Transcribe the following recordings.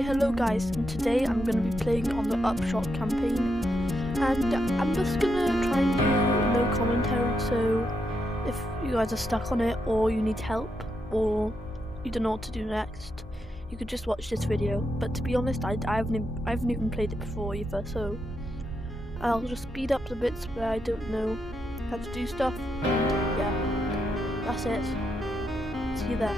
Hello guys, and today I'm going to be playing on the Upshot campaign, and I'm just going to try and do no commentary, so if you guys are stuck on it or you need help or you don't know what to do next, you could just watch this video. But to be honest, I haven't even played it before either, so I'll just speed up the bits where I don't know how to do stuff. Yeah, that's it. See you there.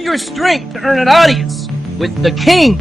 your strength to earn an audience with the king.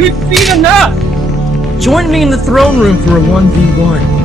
We've seen enough! Join me in the throne room for a 1v1.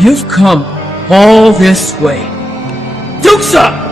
You've come all this way. Downshot!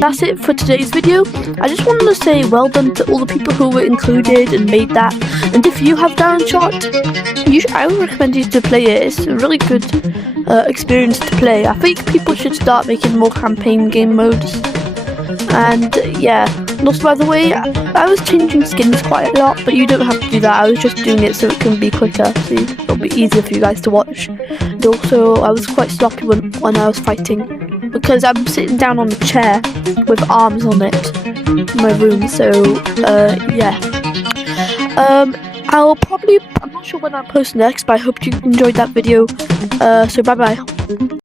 That's it for today's video. I just wanted to say well done to all the people who were included and made that. And if you have Downshot, I would recommend you to play it. It's a really good experience to play. I think people should start making more campaign game modes. And yeah, and also by the way, I was changing skins quite a lot, but you don't have to do that. I was just doing it so it can be quicker, so it'll be easier for you guys to watch. And also, I was quite sloppy when I was fighting, because I'm sitting down on the chair with arms on it in my room. So yeah. I'm not sure when I post next, but I hope you enjoyed that video. So bye bye.